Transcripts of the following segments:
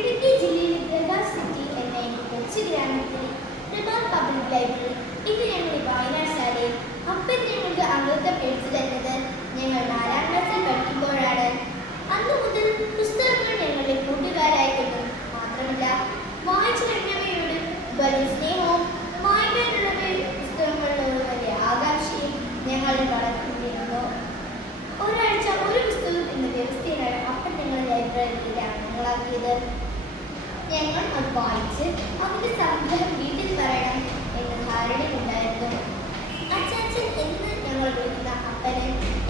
ഇടുക്കി ജില്ലയിലെ ബ്രദാർ സിറ്റി എന്ന ഈ കൊച്ചു ഗ്രാമത്തിൽ ബ്രദാർ പബ്ലിക് ലൈബ്രറി ഇന്ന് ഞങ്ങൾ വായനശാലയിൽ അപ്പൻ ഞങ്ങൾക്ക് അമൃതം എഴുതി തരുന്നത് ഞങ്ങൾ 4ാം ക്ലാസ്സിൽ പഠിക്കുമ്പോഴാണ്. അന്നു മുതൽ പുസ്തകങ്ങൾ ഞങ്ങളുടെ കൂട്ടുകാരായിരുന്നു. മാത്രമല്ല വായിച്ചു കഴിഞ്ഞവയോട് വലിയ സ്നേഹവും വായിക്കാനുള്ള പുസ്തകങ്ങളോട് വലിയ ആകാംക്ഷയും ഞങ്ങളിൽ വളർത്തിയിരുന്നു. ഒരാഴ്ച ഒരു പുസ്തകം എന്ന വ്യവസ്ഥയിലാണ് അപ്പൻ ഞങ്ങളുടെ ലൈബ്രറിയിലെ അംഗങ്ങളാക്കിയത്. ഞങ്ങൾ അത് വായിച്ച് അതിന്റെ സംഗ്രഹം വീട്ടിൽ പറയണം എന്ന ധാരണയുണ്ടായിരുന്നു. അച്ചാച്ചൻ എന്ന് ഞങ്ങൾ വിളിക്കുന്ന അപ്പന്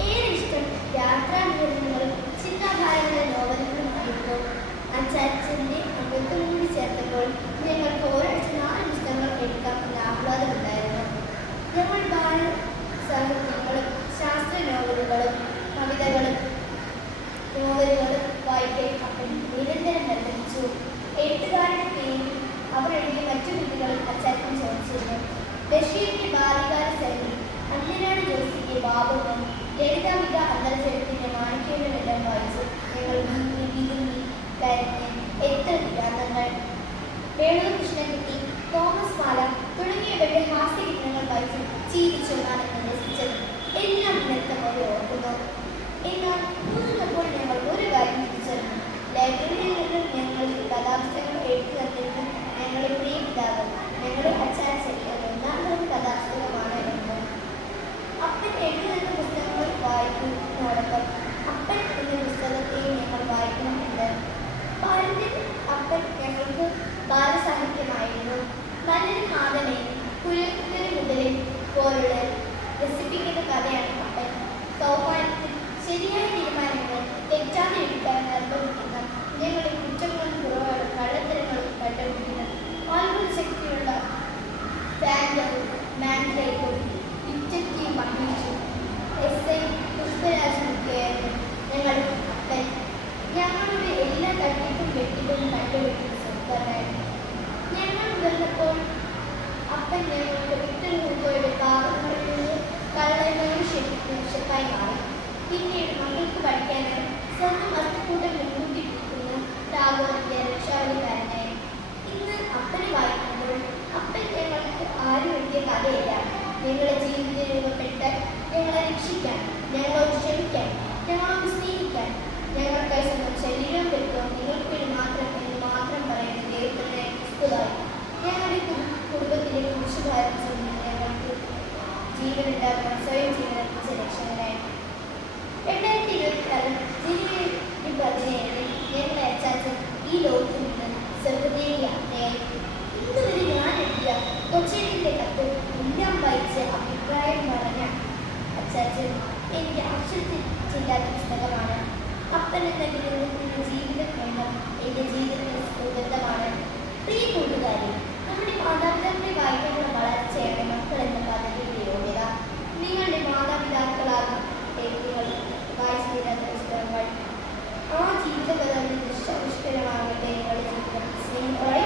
ഏറെ ഇഷ്ടം യാത്രാവിവരണങ്ങളും ചിന്താഭാരങ്ങളുടെ നോവലുകളുമായിരുന്നു. അച്ചാച്ചന്റെ അംഗത്വം കൂടി ചേർത്തപ്പോൾ ഞങ്ങൾക്ക് ഒരാഴ്ച 4 പുസ്തകങ്ങൾ എടുക്കാം എന്ന ആഹ്ലാദമുണ്ടായിരുന്നു. ഞങ്ങൾ ബാല സാഹിത്യങ്ങളും ശാസ്ത്ര നോവലുകളും കവിതകളും വായിക്കാൻ അപ്പൻ നിരന്തരം നിർദ്ദേശിച്ചു. എഴുത്തുകാരുടെ പേരും അവർ എഴുതിയ മറ്റു കൃതികളും അച്ചാച്ചൻ ചോദിച്ചിരുന്നു. ബഷീറിന്റെ ബാല്യകാല സരണി, അന്യനാട് ജോസിന്റെ ബാബുവും ലളിതാംബിക അന്തർജലത്തിന്റെ മാണിക്യങ്ങളെല്ലാം വായിച്ച് ഞങ്ങൾ വിരുങ്ങി കരഞ്ഞ് എത്ര നിരാന്തങ്ങൾ. വേണുകൃഷ്ണൻകുട്ടി, തോമസ് മാല തുടങ്ങിയവരുടെ ഹാസ്യഗീതങ്ങൾ വായിച്ച് ചിരിച്ചൊന്നാണെന്ന് രസിച്ചത് എല്ലാം ഇന്നത്തെ പോലെ ഓർക്കുന്നു. എന്നാൽ മുതിർന്നപ്പോൾ ഞങ്ങൾ ഒരു കാര്യം തിരിച്ചറിഞ്ഞു. ലൈബ്രറിയിൽ നിന്നും ഞങ്ങൾക്ക് കഥാപുസ്തകങ്ങൾ എഴുതി തന്നിരുന്നു ഞങ്ങളുടെ പ്രിയ പിതാവ്, ഞങ്ങളുടെ അച്ചാച്ചൻ ഒന്നാമതൊരു കഥാപുസ്തകമാണ് എന്ന്. അപ്പൻ എഴുതി തന്ന പുസ്തകങ്ങൾ വായിക്കുന്നതോടൊപ്പം അപ്പൻ എന്ന പുസ്തകത്തെയും ഞങ്ങൾ വായിക്കണമെന്നുണ്ട്. ബാല്യത്തിൽ അപ്പൻ ഞങ്ങൾക്ക് ബാലസാഹിത്യമായിരുന്നു. നല്ലൊരു മാതനെയും കുലത്തിന് മുതലിൽ പോലുള്ള രസിപ്പിക്കുന്ന കഥയാണ് അപ്പൻ. സൗമാനത്തിൽ ശരിയായ തീരുമാനങ്ങൾ തെറ്റാതെ എടുക്കാൻ നിർബന്ധിക്കുന്ന, ഞങ്ങളുടെ കുറ്റങ്ങളും കുറവുകളും കള്ളത്തരങ്ങളും കണ്ടുപിടിക്കുന്ന ആത്മ ശക്തിയുള്ള മാൻഡ്രേക്കും ഡിറ്റക്റ്റീവ് മഹേഷും എസ്.ഐ. പുഷ്പരാജനൊക്കെയായിരുന്നു ഞങ്ങളുടെ അപ്പൻ. ഞങ്ങളുടെ എല്ലാ തട്ടിപ്പും വെട്ടിപ്പും കണ്ടുപിടിക്കുന്ന സർക്കാരായിരുന്നു. ഞങ്ങൾ മുതിർന്നപ്പോൾ അപ്പൻ ഞങ്ങൾക്ക് വിട്ടുമുമ്പോയുടെ പാവങ്ങളിൽ നിന്ന് കള്ളനോട് ഷെപ്പായി മാറി. പിന്നീട് മക്കൾക്ക് പഠിക്കാനായി സ്വന്തം വസ്തുക്കൂട്ടം മുൻകൂട്ടി വിൽക്കുന്ന ടാഗോറിന്റെ രക്ഷാവലിക്കാരനായി. ഇന്ന് അപ്പനെ വായിക്കുമ്പോൾ അപ്പൻ ഞങ്ങൾക്ക് ആരും എഴുതിയ കഥയില്ല. ഞങ്ങളുടെ ജീവിതത്തിൽ രൂപപ്പെട്ട ഞങ്ങളെ രക്ഷിക്കാൻ, ഞങ്ങളോട് ക്ഷമിക്കാൻ, ഞങ്ങളോട് സ്നേഹിക്കാൻ, ഞങ്ങൾക്കായി സ്വന്തം ശരീരം വെക്കുക നിങ്ങൾക്ക് വേണ്ടി മാത്രം എന്ന് മാത്രം പറയുന്ന ദൈവത്തിന്റെ പുതുതായി ഞങ്ങളുടെ കുടുംബത്തിലെ കുരിശുഭാരം ഞങ്ങൾക്ക് ജീവനുണ്ടാക്കാൻ സ്വയം ജീവനർപ്പിച്ച രക്ഷകനായി. 2026 ജനുവരി 17 ഞങ്ങളുടെ അച്ചാച്ചൻ ഈ ലോകത്തിൽ നിന്ന് സ്വർഗ്ഗത്തിലേക്ക് യാത്രയായി. ഇന്നുവരെ ഞാൻ എഴുതിയ കൊച്ചേരിന്റെ കത്ത് എല്ലാം വായിച്ച് അഭിപ്രായം പറഞ്ഞ അച്ചാച്ചൻ എനിക്ക് അക്ഷരത്തില്ലാത്ത പുസ്തകമാണ്. അപ്പൻ എന്ന ഗ്രന്ഥത്തിന്റെ ജീവിത ക്രമം എന്റെ ജീവിതത്തിന്റെ സുഗന്ധമാണ്. പ്രിയ കൂട്ടുകാരി, നമ്മുടെ മാതാപിതാക്കളെ വായിക്കാനുള്ള വളർച്ചയാണ് മക്കൾ എന്ന പദ്ധതിയുടെ യോഗ്യത. നിങ്ങളുടെ മാതാപിതാക്കളാകും വായിച്ചു തീരാത്ത പുസ്തകങ്ങൾ. ആ ജീവിതകഥ ദൃശ്യാവിഷ്കരമാകട്ടെ നിങ്ങളുടെ ജീവിതം. സ്നേഹത്തോടെ